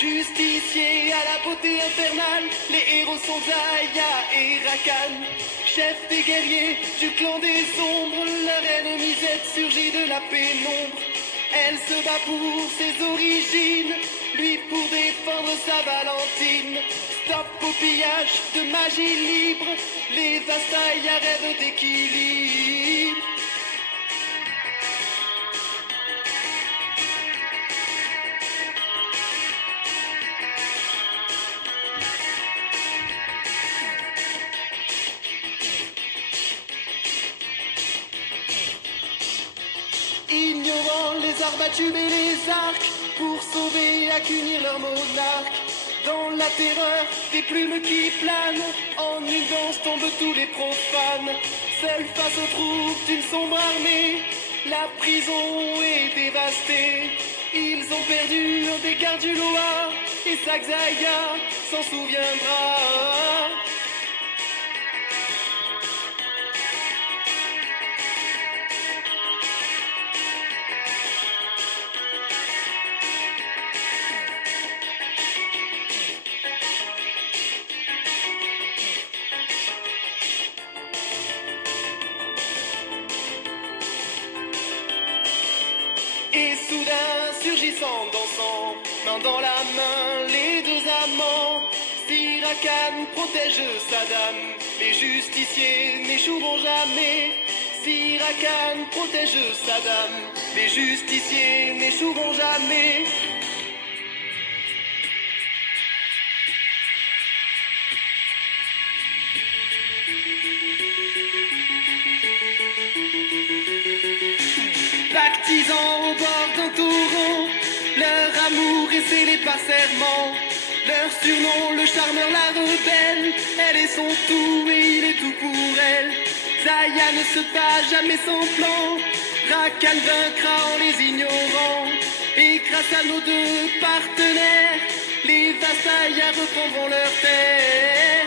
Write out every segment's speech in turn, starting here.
Justiciers à la beauté infernale, les héros sont Zaya et Rakan. Chef des guerriers du clan des ombres, leur ennemi Z surgit de la pénombre. Elle se bat pour ses origines, lui pour défendre sa Valentine. Stop au pillage de magie libre, les Vastaïa rêvent d'équilibre. Ignorant les arbatubes et les arcs, pour sauver et accueillir leur monarque. Dans la terreur des plumes qui planent, en une danse tombent tous les profanes. Seuls face aux troupes d'une sombre armée, la prison est dévastée. Ils ont perdu un des gardes du Loa, et Saxaya s'en souviendra. Et soudain, surgissant, dansant, main dans la main, les deux amants. Sirakan protège Saddam, les justiciers n'échoueront jamais. Sirakan protège Saddam, les justiciers n'échoueront jamais. Pactisant au bord d'un torrent, leur amour est scellé par serment. Leur surnom, le charmeur, la rebelle, elle est son tout et il est tout pour elle. Zaya ne se bat jamais sans plan, Rakan vaincra en les ignorant. Et grâce à nos deux partenaires, les Vastaïa reprendront leur terre.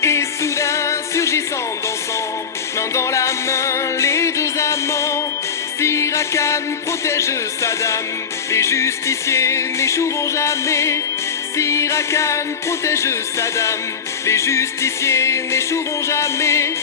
Et soudain, surgissant, dansant, main dans la main, les deux amants. Sirakan protège Saddam, les justiciers n'échoueront jamais. Sirakan protège Saddam, les justiciers n'échoueront jamais.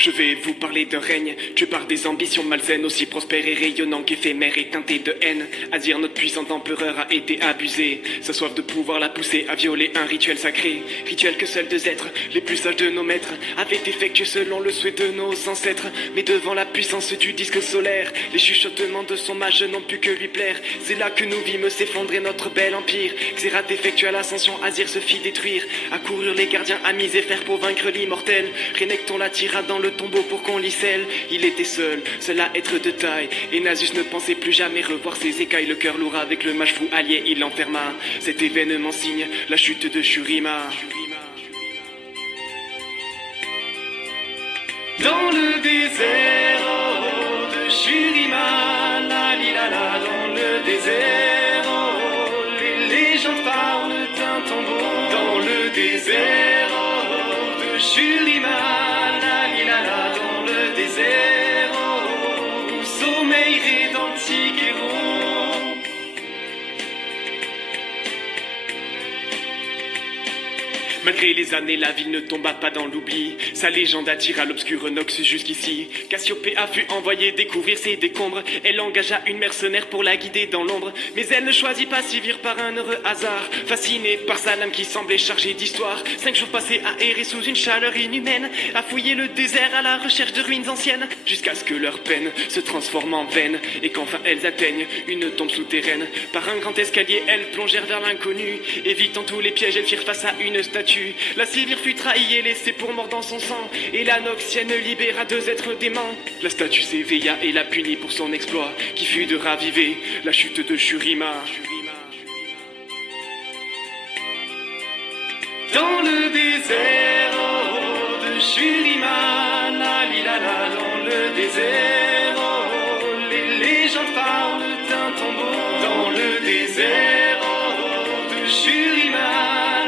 Je vais vous parler d'un règne tué par des ambitions malsaines, aussi prospère et rayonnant qu'éphémère et teinté de haine. Azir, notre puissant empereur, a été abusé. Sa soif de pouvoir l'a poussé à violer un rituel sacré. Rituel que seuls deux êtres, les plus sages de nos maîtres, avaient effectué selon le souhait de nos ancêtres. Mais devant la puissance du disque solaire, les chuchotements de son mage n'ont pu que lui plaire. C'est là que nous vîmes s'effondrer notre bel empire. Xerath effectua l'ascension, Azir se fit détruire. Accoururent les gardiens à mise et fer pour vaincre l'immortel. Renekton l'attira dans le tombeau pour qu'on l'y scelle. Il était seul à être de taille, et Nasus ne pensait plus jamais revoir ses écailles. Le cœur lourd avec le mage fou allié, il l'enferma. Cet événement signe la chute de Shurima. Dans le désert oh, de Shurima, la lilala, dans le désert oh, les légendes parlent d'un tombeau. Dans le désert oh, de Shurima, dans le désert, où sommeillerait d'antiques héros. Malgré les années, la ville ne tomba pas dans l'oubli. Sa légende attira l'obscur Nox jusqu'ici. Cassiopéa fut envoyée découvrir ses décombres. Elle engagea une mercenaire pour la guider dans l'ombre. Mais elle ne choisit pas Sivir par un heureux hasard. Fascinée par sa lame qui semblait chargée d'histoire. 5 jours passés à errer sous une chaleur inhumaine, à fouiller le désert à la recherche de ruines anciennes, jusqu'à ce que leur peine se transforme en veine, et qu'enfin elles atteignent une tombe souterraine. Par un grand escalier, elles plongèrent vers l'inconnu. Évitant tous les pièges, elles firent face à une statue. La Sivir fut trahie et laissée pour mort dans son sang, et la Noxienne libéra 2 êtres déments. La statue s'éveilla et la punit pour son exploit, qui fut de raviver la chute de Shurima. Dans le désert oh, de Shurima, la lilala, dans le désert oh, les légendes parlent d'un tombeau. Dans le désert oh, de Shurima,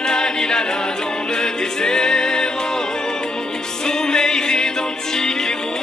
la lilala, dans le désert oh, sommeillerait d'antiques héros.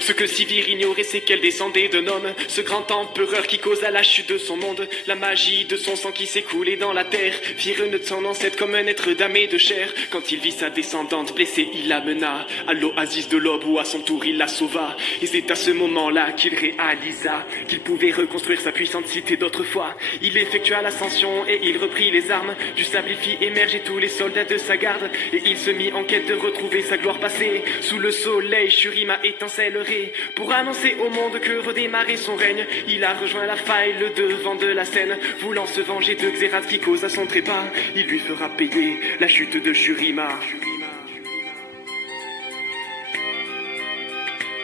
Ce que Sivir ignorait, c'est qu'elle descendait d'un homme, ce grand empereur qui causa la chute de son monde. La magie de son sang qui s'écoulait dans la terre fit renaître son ancêtre comme un être d'âme et de chair. Quand il vit sa descendante blessée, il la mena à l'oasis de l'aube où à son tour il la sauva. Et c'est à ce moment-là qu'il réalisa qu'il pouvait reconstruire sa puissante cité d'autrefois. Il effectua l'ascension et il reprit les armes. Du sable il fit émerger tous les soldats de sa garde, et il se mit en quête de retrouver sa gloire passée. Sous le soleil, Shurima étincellerait pour annoncer au monde que redémarrait son règne. Il a rejoint la faille, le devant de la scène, voulant se venger de Xerath qui causa son trépas. Il lui fera payer la chute de Shurima.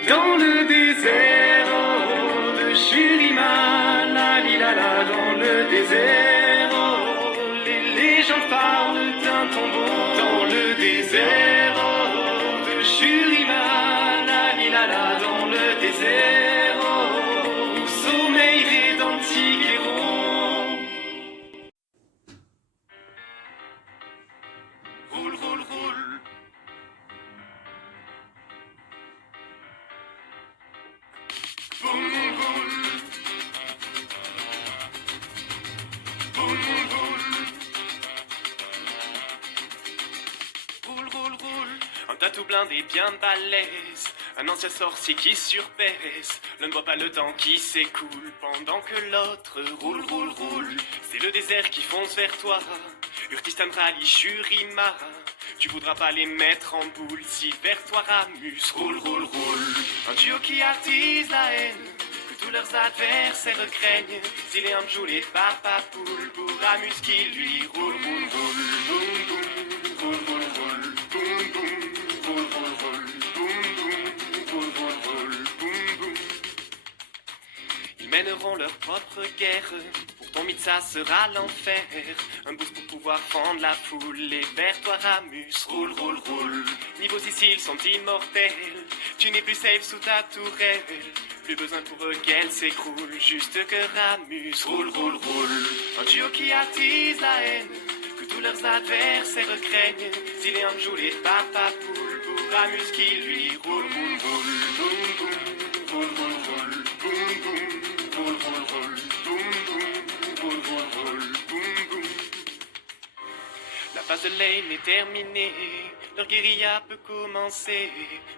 Dans le désert oh, de Shurima, la lilala, dans le désert oh, les légendes parlent d'un tombeau. Dans le désert oh, de Shurima, la lilala, dans le désert oh, sommeillerait d'antiques héros. Roule, roule, roule. Boum, boum. Boum, boum. Roule, roule, roule. Un tatou blindé bien balèze, un ancien sorcier qui surpèse. L'un ne voit pas le temps qui s'écoule pendant que l'autre roule, roule, roule. C'est le désert qui fonce vers toi. Urtistan rallie Shurima. Tu voudras pas les mettre en boule si vers toi Ramus roule, roule, roule. Un duo qui attise la haine, que tous leurs adversaires craignent. S'il est un joulet papa poule pour Ramus qui lui roule, roule, roule. Boum, boum, roule, roule, roule. Boum, boum, roule, roule, roule. Boum, boum, roule, roule, roule. Boum, boum. Ils mèneront leur propre guerre. Pour ton mythe ça sera l'enfer. Un boost pour pouvoir fendre la foule. Et vers toi Ramus roule, roule, roule. Niveau 6 ils sont immortels. Tu n'es plus safe sous ta tourelle. Plus besoin pour eux qu'elle s'écroule. Juste que Ramus roule, roule, roule. Un duo qui attise la haine, que tous leurs adversaires craignent. S'il est un joulet papa poule pour Ramus qui lui roule, roule, roule. Boum, boum, roule, roule, roule. Boum, boum, roule, roule, roule. Boum, boum, roule, roule, roule. Boum, boum. La phase de lane est terminée, leur guérilla peut commencer.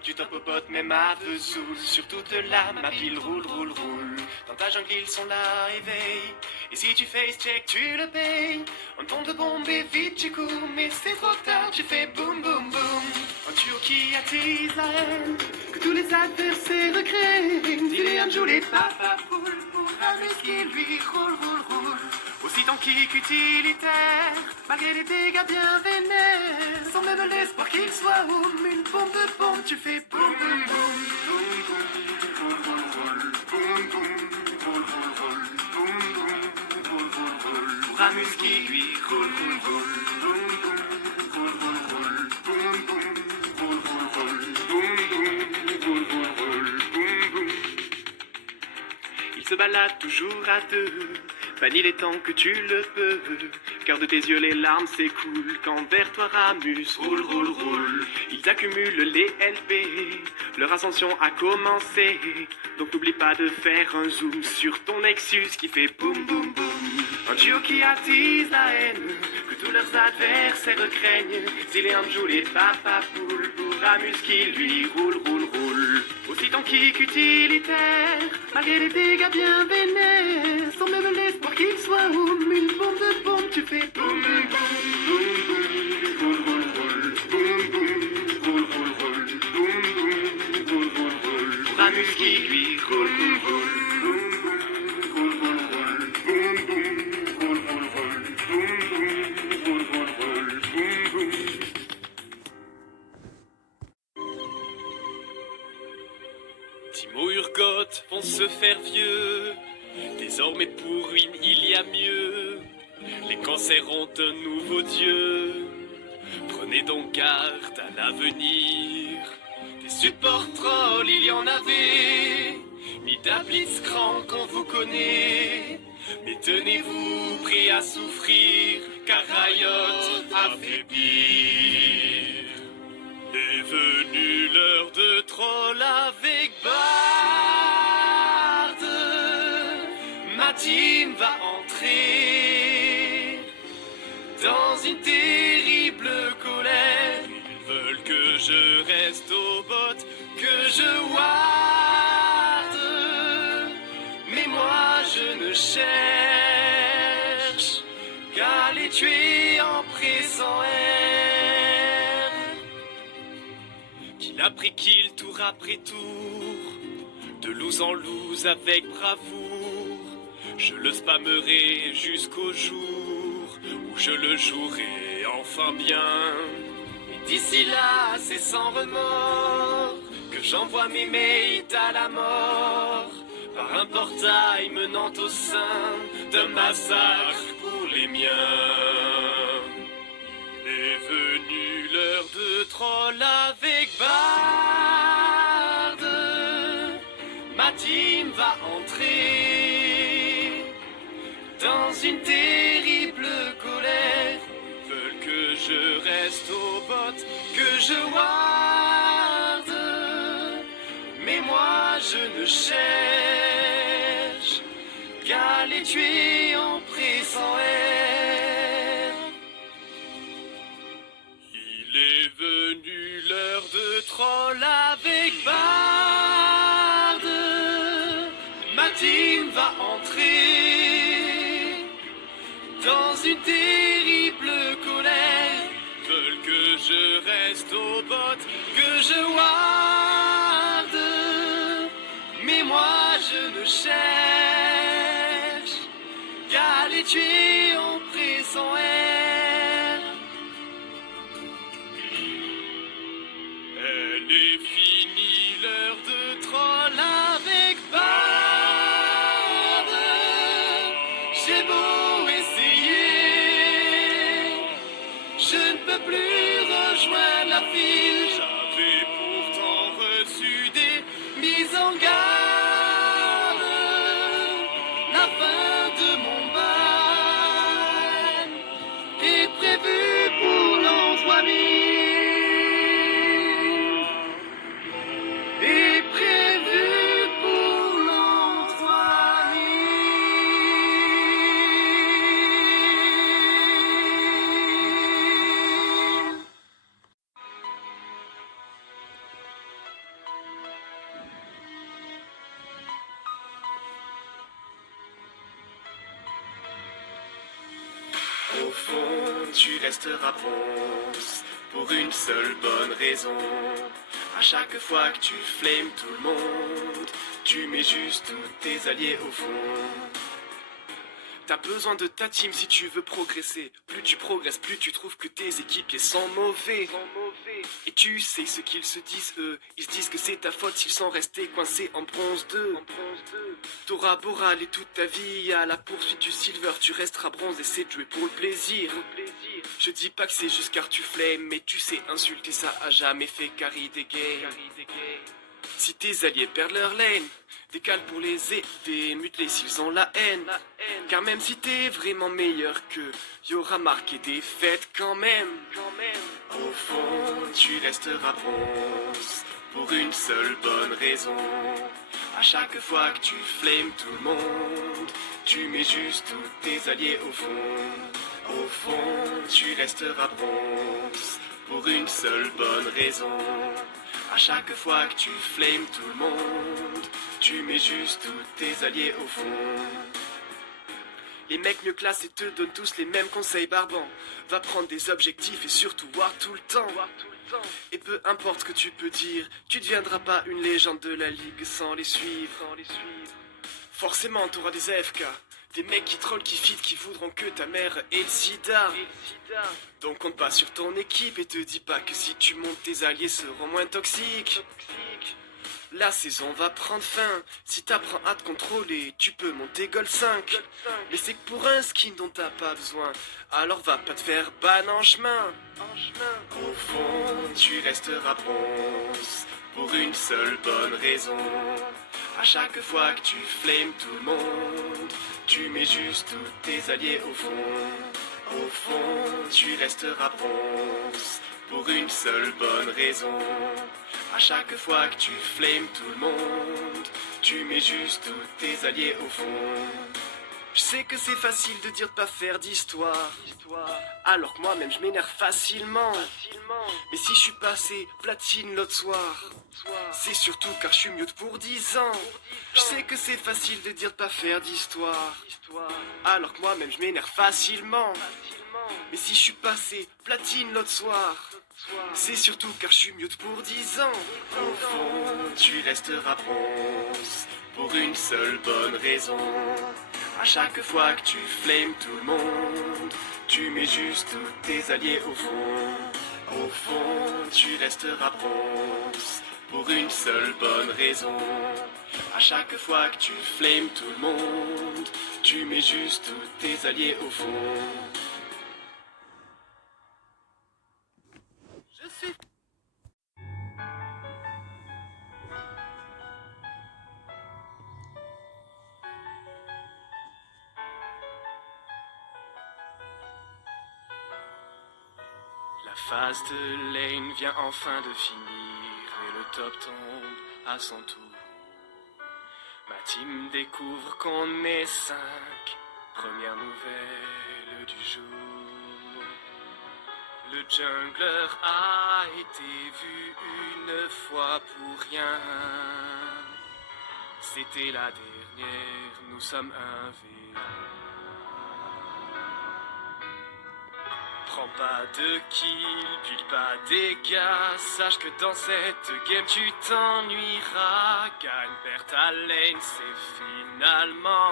Du top au bot même à Vesoul, sur toute la map ils roule, roule, roule. Dans ta jungle ils sont là, éveille. Et si tu face check, tu le payes. Un ton de bombe et vite tu cours, mais c'est trop tard, tu fais boum, boum, boum. Un duo qui attise la haine, que tous les adversaires craignent. Il est un joulet papa poule pour Ramus qui lui roule, roule, roule. Aussi tant kick utilitaire, malgré les dégâts bien vénères, sans même l'espoir qu'il soit home. Une bombe de bombe, tu fais boum boum boum. Boum boum, roule roule roule. Boum boum, roule roule roule. Boum boum, roule roule roule. Pour Ramus qui lui roule roule roule. Boum boum, roule roule roule. Boum boum, roule roule roule. Boum boum, roule roule roule. Boum boum. Il se balade toujours à deux. Bannis les temps que tu le peux, car de tes yeux les larmes s'écoulent quand vers toi Ramus roule, roule, roule. Ils accumulent les LP Leur ascension a commencé. Donc n'oublie pas de faire un zoom sur ton Nexus qui fait boum boum boum. Un duo qui attise la haine, que tous leurs adversaires craignent. S'il est un jour et papa poule, pour Ramus qui lui roule, roule, roule. Aussi tanky qu'utilitaire, malgré les dégâts bien vénères, sans même l'espoir qu'il soit home. Une bombe de bombe, tu fais boum boum boum boum, roule, roule, roule, boum boum, roule, roule, roule, boum boum, roule, roule, roule. Pour Ramus qui lui roule, roule, roule, boum boum, roule, roule, roule, boum boum, roule, roule, roule, boum boum, roule, roule, roule, boum boum. Timo Urgot vont se faire vieux. Désormais pour Ruine il y a mieux. Les cancers ont un nouveau dieu. Prenez donc garde à l'avenir. Des supports trolls il y en avait. Mida Blitzcrank qu'on vous connaît. Mais tenez-vous prêts à souffrir, car Riot a fait pire. Est venue l'heure de troll avec Bard. Ma team va entrer dans une terrible colère. Ils veulent que je reste au bot, que je ward. Mais moi je ne cherche qu'à les tuer en pressant R. Kill après kill, tour après tour, de loose en loose avec bravoure. Je le spammerai jusqu'au jour où je le jouerai enfin bien. Et d'ici là, c'est sans remords que j'envoie mes mates à la mort, par un portail menant au sein d'un massacre pour les miens. Est venue l'heure de troll avec Bard. Ma team va entrer dans une terrible colère. Ils veulent que je reste au bot, que je ward. Mais moi je ne cherche qu'à les tuer en pressant R. Il est venu l'heure de troll avec Bard. Ma team va entrer dans une terrible colère. Ils veulent que je reste au bot, que je ward. Mais moi je ne cherche qu'à les tuer en pressant R. Elle est finie l'heure de troll avec Bard. J'ai beau essayer, je ne peux plus rejoindre la file. J'avais pourtant reçu des mises en garde. La fin de mon ban est prévue pour l'an 3000. Est prévue pour l'an 3000. Au fond, tu resteras bronze pour une seule bonne raison. À chaque fois que tu flames tout le monde, tu mets juste tous tes alliés au fond. T'as besoin de ta team si tu veux progresser. Plus tu progresses, plus tu trouves que tes équipiers sont mauvais. Et tu sais ce qu'ils se disent eux. Ils se disent que c'est ta faute s'ils sont restés coincés en bronze 2. T'auras beau râler toute ta vie à la poursuite du silver, tu resteras bronze et c'est de jouer pour le plaisir. Je dis pas que c'est juste car tu flammes, mais tu sais insulter, ça a jamais fait carry des games. Si tes alliés perdent leur lane, décale pour les aider, mute-les s'ils ont la haine. Car même si t'es vraiment meilleur qu'eux, y'aura marqué des fêtes quand même. Au fond, tu resteras bronze pour une seule bonne raison. À chaque fois que tu flames tout le monde, tu mets juste tous tes alliés au fond. Au fond, tu resteras bronze, pour une seule bonne raison. À chaque fois que tu flames tout le monde, tu mets juste tous tes alliés au fond. Les mecs mieux classés te donnent tous les mêmes conseils barbants. Va prendre des objectifs et surtout voir tout le temps. Et peu importe ce que tu peux dire, tu deviendras pas une légende de la ligue sans les suivre. Forcément t'auras des AFK, des mecs qui trollent, qui feedent, qui voudront que ta mère ait le sida. Donc compte pas sur ton équipe et te dis pas que si tu montes tes alliés seront moins toxiques. La saison va prendre fin, si t'apprends à te contrôler, tu peux monter Gold 5. Mais c'est que pour un skin dont t'as pas besoin, alors va pas te faire ban en chemin. Au fond, tu resteras bronze, pour une seule bonne raison. À chaque fois que tu flames tout le monde, tu mets juste tous tes alliés au fond. Au fond, tu resteras bronze, pour une seule bonne raison. À chaque fois que tu flames tout le monde, tu mets juste tous tes alliés au fond. Je sais que c'est facile de dire de pas faire d'histoire, alors que moi-même je m'énerve facilement. Mais si je suis passé platine l'autre soir, c'est surtout car je suis mieux pour 10 ans. Je sais que c'est facile de dire de pas faire d'histoire, alors que moi-même je m'énerve facilement. Mais si je suis passé platine l'autre soir, c'est surtout car je suis mieux pour 10 ans. Au fond, tu resteras bronze, pour une seule bonne raison. À chaque fois que tu flames tout le monde, tu mets juste tous tes alliés au fond. Au fond, tu resteras bronze, pour une seule bonne raison. À chaque fois que tu flames tout le monde, tu mets juste tous tes alliés au fond. Je suis... La phase de lane vient enfin de finir et le top tombe à son tour. Ma team découvre qu'on est 5, première nouvelle du jour. Le jungler a été vu une fois pour rien. C'était la dernière, nous sommes un V1. Prends pas de kill, pile pas dégâts. Sache que dans cette game tu t'ennuieras. Gagne, perd ta lane, c'est finalement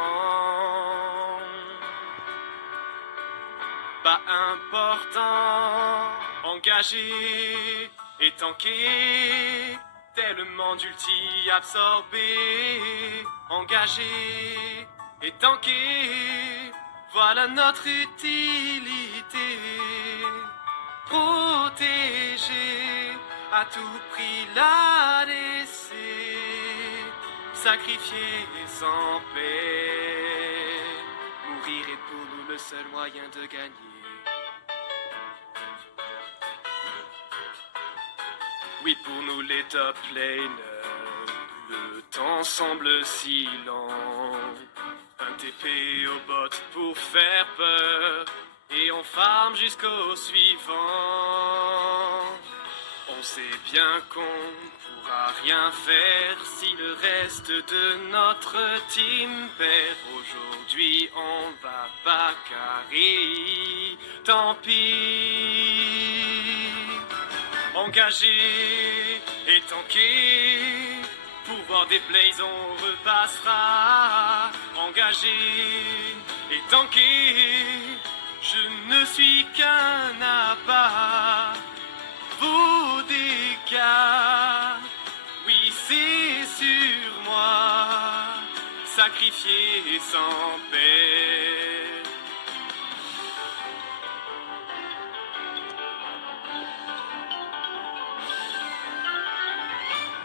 pas important. Engagé et tanké, tellement d'ulti absorbé. Engagé et tanké, voilà notre utilité. Protéger, à tout prix la laisser. Sacrifier sans paix. Mourir est pour nous le seul moyen de gagner. Oui, pour nous les top laners, le temps semble si lent. Un TP au bot pour faire peur, et on farm jusqu'au suivant. On sait bien qu'on pourra rien faire si le reste de notre team perd. Aujourd'hui on va pas carry, tant pis. Engagé et tanké, pouvoir des plays on repassera. Engagé et tanké, je ne suis qu'un appât. Vos dégâts, oui c'est sur moi, sacrifié sans paix.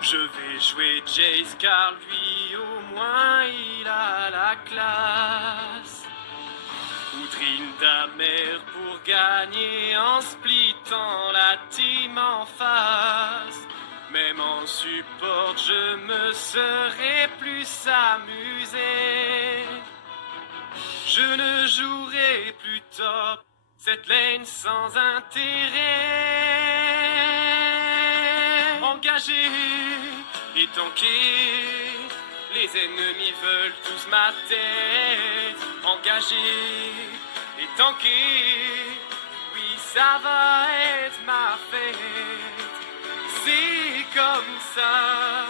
Je vais jouer Jace car lui au moins il a la classe. Ou Tryndamere pour gagner en splittant la team en face. Même en support, je me serais plus amusé. Je ne jouerai plus top cette lane sans intérêt. Engagé et tanké, les ennemis veulent tous ma tête. Engagé et tanké, oui ça va être ma fête. C'est comme ça,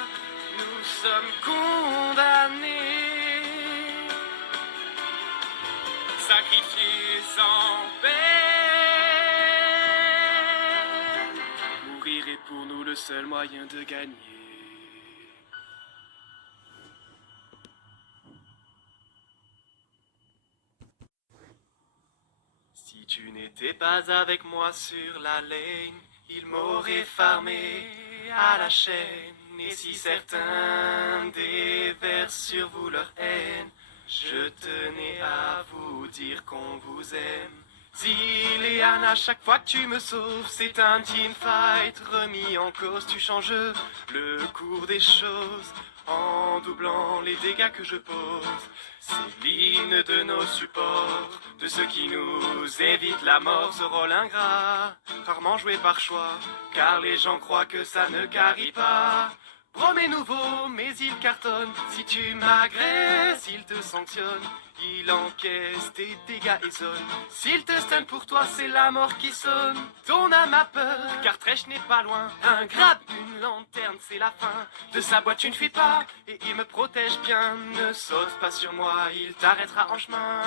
nous sommes condamnés. Sacrifiés sans peine. Mourir est pour nous le seul moyen de gagner. Si tu n'étais pas avec moi sur la lane, il m'aurait farmé à la chaîne. Et si certains déversent sur vous leur haine, je tenais à vous dire qu'on vous aime. Zilean, à chaque fois que tu me sauves, c'est un teamfight remis en cause. Tu changes le cours des choses en doublant les dégâts que je pose. C'est l'hymne de nos supports, de ceux qui nous évitent la mort. Ce rôle ingrat, rarement joué par choix, car les gens croient que ça ne carie pas. Brom est nouveau, mais il cartonne. Si tu m'agresses, il te sanctionne. Il encaisse tes dégâts et zone. S'il te stun pour toi, c'est la mort qui sonne. Ton âme a peur, car Thresh n'est pas loin. Un grab, une lanterne, c'est la fin. De sa boîte, tu ne fuis pas, et il me protège bien. Ne saute pas sur moi, il t'arrêtera en chemin.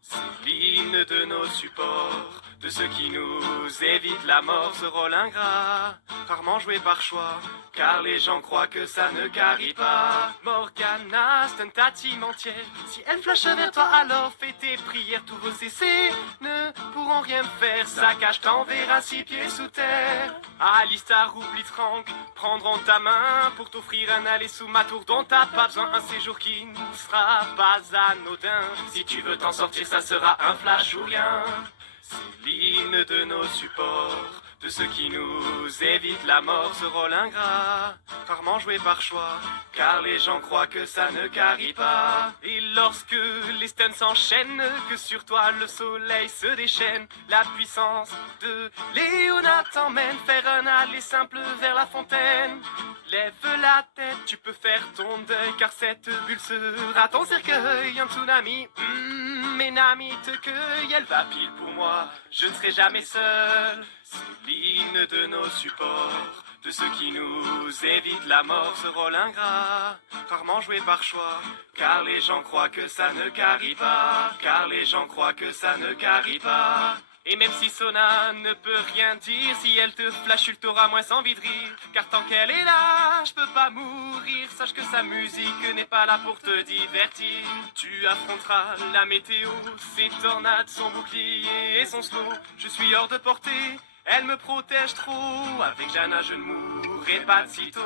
C'est l'hymne de nos supports, de ceux qui nous évitent la mort. Ce rôle ingrat, rarement joué par choix, car les gens croient que ça ne carie pas. Morgana, stun ta team entière. Si elle flash vers toi, alors fais tes prières. Tous vos CC ne pourront rien me faire. Saccage t'enverra 6 pieds sous terre. Alistar ou Blitzcrank prendront ta main pour t'offrir un aller sous ma tour dont t'as pas besoin. Un séjour qui ne sera pas anodin. Si tu veux t'en sortir, ça sera un flash ou rien. C'est l'hymne de nos supports, de ceux qui nous évitent la mort. Ce rôle ingrat, rarement joué par choix, car les gens croient que ça ne carie pas. Et lorsque les stuns s'enchaînent, que sur toi le soleil se déchaîne, la puissance de Léona t'emmène faire un aller simple vers la fontaine. Lève la tête, tu peux faire ton deuil, car cette bulle sera ton cercueil. Un tsunami, mes Nami te cueille, elle va pile pour moi, je ne serai jamais seul. C'est l'hymne de nos supports, de ceux qui nous évitent la mort. Ce rôle ingrat, rarement joué par choix, car les gens croient que ça ne carie pas. Car les gens croient que ça ne carie pas. Et même si Sona ne peut rien dire, si elle te flash, tu t'auras moins envie de rire. Car tant qu'elle est là, je peux pas mourir. Sache que sa musique n'est pas là pour te divertir. Tu affronteras la météo, ses tornades, son bouclier et son slow. Je suis hors de portée, elle me protège trop. Avec Janna je ne mourrai pas de sitôt.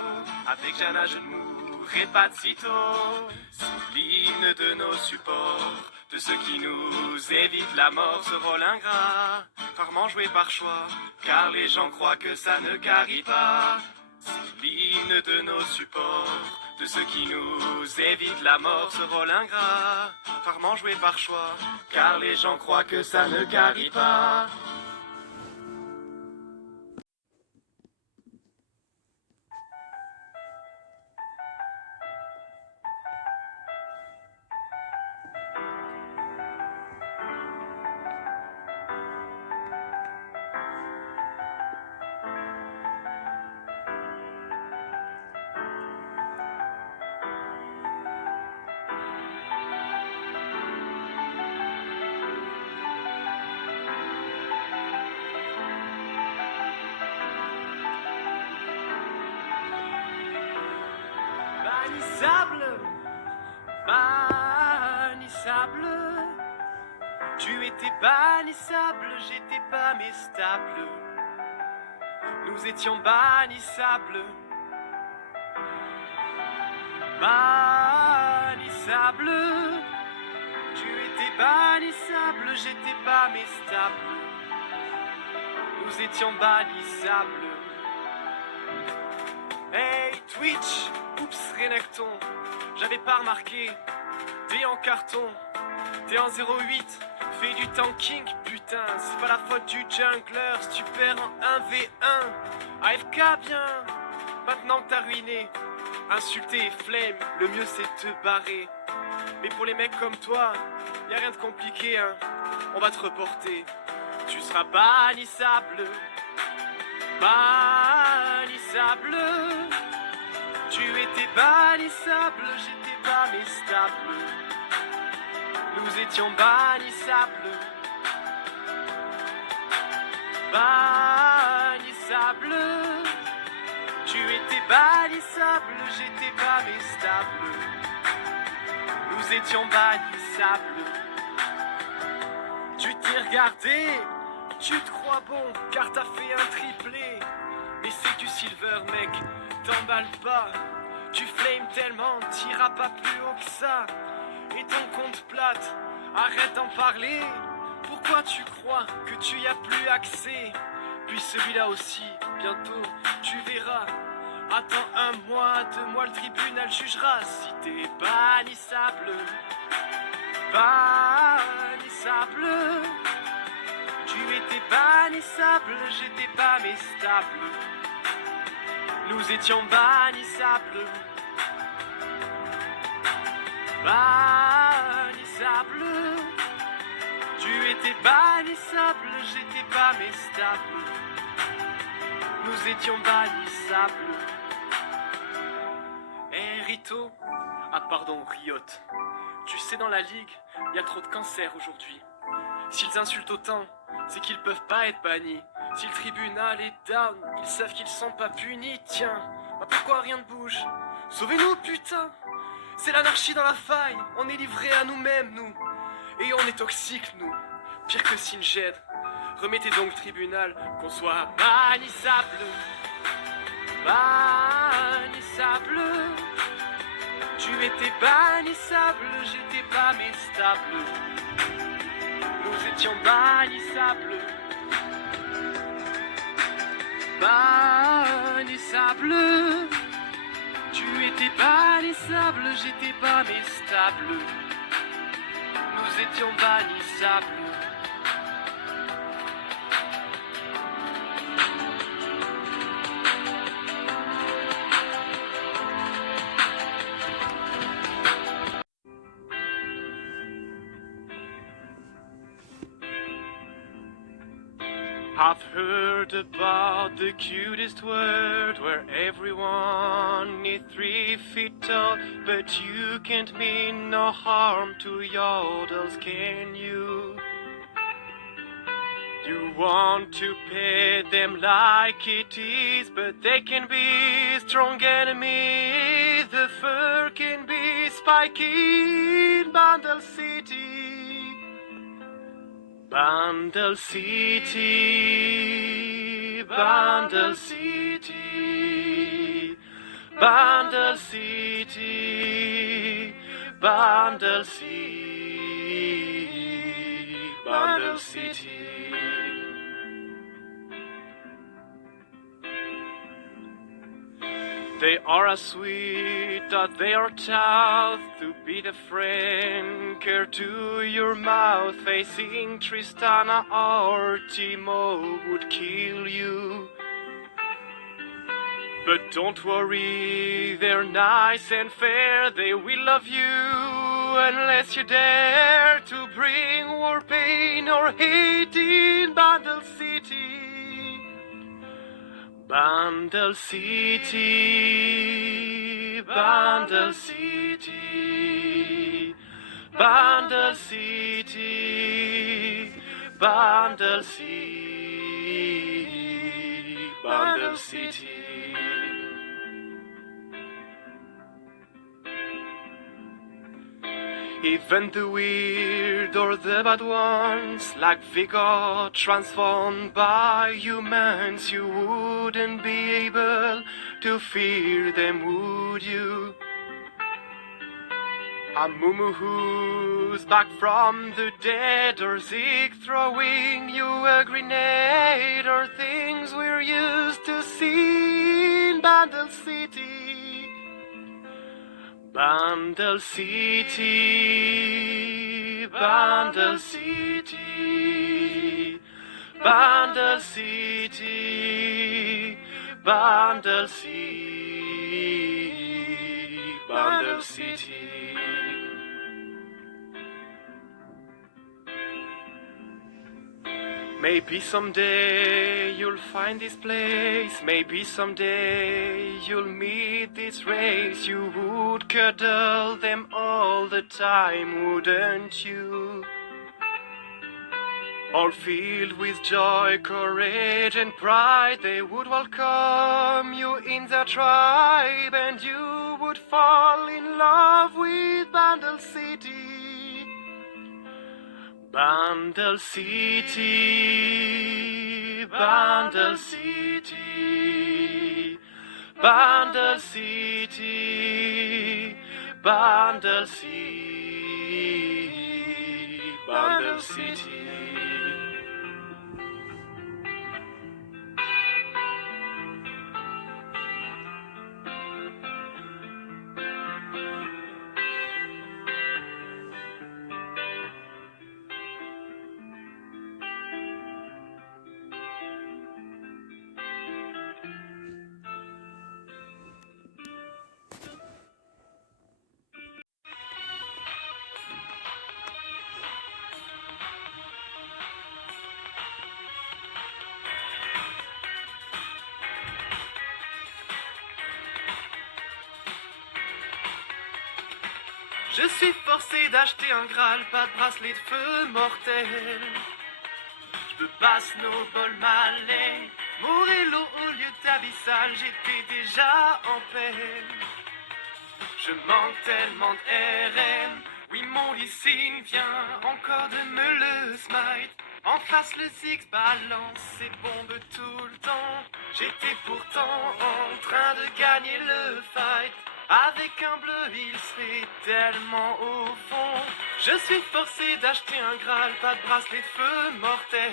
Avec Janna je ne mourrai pas de sitôt. C'est l'hymne de nos supports, de ceux qui nous évitent la mort. Ce rôle ingrat, rarement joué par choix, car les gens croient que ça ne carie pas. C'est l'hymne de nos supports, de ceux qui nous évitent la mort. Ce rôle ingrat, rarement joué par choix, car les gens croient que ça ne carie pas. Bannissable, bannissable. Tu étais bannissable, j'étais pas mes stables. Nous étions bannissables. Bannissable. Tu étais bannissable, j'étais pas mes stables. Nous étions bannissables. Hey Twitch, oups Renekton, j'avais pas remarqué, t'es en carton, t'es en 08, fais du tanking, putain, c'est pas la faute du jungler, si tu perds en 1v1, AFK bien, maintenant que t'as ruiné, insulter et flemme, le mieux c'est de te barrer, mais pour les mecs comme toi, y'a rien de compliqué hein, on va te reporter, tu seras bannissable. Bannissable, tu étais bannissable, j'étais pas mais stable. Nous étions bannissables. Bannissable, tu étais bannissable, j'étais pas mais stable. Nous étions bannissables. Tu t'es regardé. Tu te crois bon car t'as fait un triplé. Mais c'est du silver mec, t'emballes pas. Tu flames tellement, t'iras pas plus haut que ça. Et ton compte plate, arrête d'en parler. Pourquoi tu crois que tu y as plus accès? Puis celui-là aussi, bientôt tu verras. Attends 1 mois, 2 mois, le tribunal jugera si t'es bannissable. Bannissable. Tu étais bannissable, j'étais pas mais stable. Nous étions bannissables. Bannissable. Tu étais bannissable, j'étais pas mais stable. Nous étions bannissables. Eh Rito, ah pardon Riot. Tu sais dans la ligue, y a trop de cancer aujourd'hui. S'ils insultent autant, c'est qu'ils peuvent pas être bannis. Si le tribunal est down, ils savent qu'ils sont pas punis. Tiens, bah pourquoi rien ne bouge? Sauvez-nous putain! C'est l'anarchie dans la faille, on est livrés à nous-mêmes nous. Et on est toxiques nous, pire que Singed. Remettez donc le tribunal, qu'on soit bannissable. Bannissable. Tu étais bannissable, j'étais pas mais stable. Nous étions bannissables. Bannissable. Tu étais bannissable, j'étais pas mais stable. Nous étions bannissables. I've heard about the cutest world where everyone is 3 feet tall, but you can't mean no harm to yodels, can you? You want to pay them like it is, but they can be strong enemies. The fur can be spiky in Bundle City. Bundle City, Bundle City, Bundle City, Bundle City, Bundle City. They are as sweet as they are tough. To be the friend, care to your mouth. Facing Tristana or Timo would kill you. But don't worry, they're nice and fair. They will love you unless you dare to bring war, pain or hate in Bundle City. Bundle City, Bundle City, Bundle City, Bundle City, Bundle City. Even the weird or the bad ones, like Vigor, transformed by humans, you wouldn't be able to fear them, would you? A Mumu who's back from the dead, or Zeke throwing you a grenade, or things we're used to seeing in Bandle City. Bandle City, Bandle City, Bandle City, Bandle City, Bandle City. Maybe someday you'll find this place. Maybe someday you'll meet this race. You would cuddle them all the time, wouldn't you? All filled with joy, courage and pride, they would welcome you in their tribe, and you would fall in love with Bandle City. Bandle City, Bandle City, Bandle City, Bandle City, Bandle City. Je suis forcé d'acheter un Graal, pas de bracelet de feu mortel. Je peux pas snowball malais, Morello au lieu d'abyssal, j'étais déjà en peine. Je manque tellement de RM, oui mon leasing vient encore de me le smite. En face le Six balance ses bombes tout le temps. J'étais pourtant en train de gagner le fight. Avec un bleu, il serait tellement au fond. Je suis forcé d'acheter un Graal, pas de bracelet de feu mortel.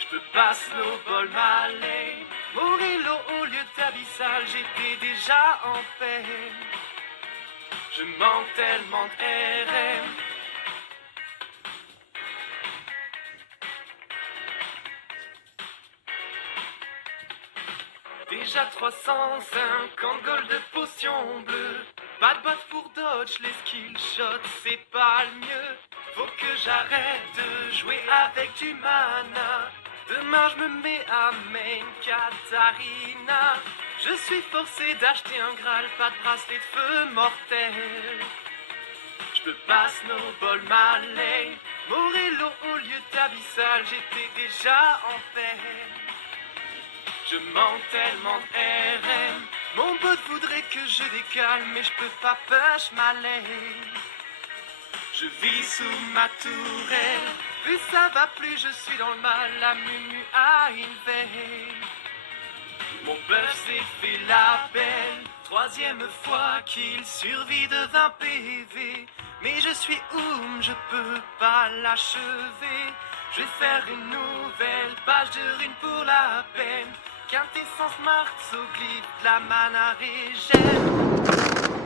Je peux pas snowball malais, Morello au lieu d'abyssal, j'étais déjà en peine. Je manque tellement de RM. Déjà 350 gold de potion bleue. Pas de bot pour dodge, les skill shots, c'est pas le mieux. Faut que j'arrête de jouer avec du mana. Demain je me mets à main Katarina. Je suis forcé d'acheter un Graal, pas de bracelet de feu mortel. Je peux pas snowball malais, Morello au lieu d'abyssal, j'étais déjà en peine. Je manque tellement de RM. Mon bot voudrait que je décale, mais je peux pas push ma lane. Je vis sous ma tourelle, plus ça va plus je suis dans le mal. La Mumu a une veille. Mon buff s'est fait la belle, troisième fois qu'il survit de 20 PV. Mais je suis je peux pas l'achever. Je vais faire une nouvelle page de rune pour la peine. Quintessence Marthe, au glip, la mana régène.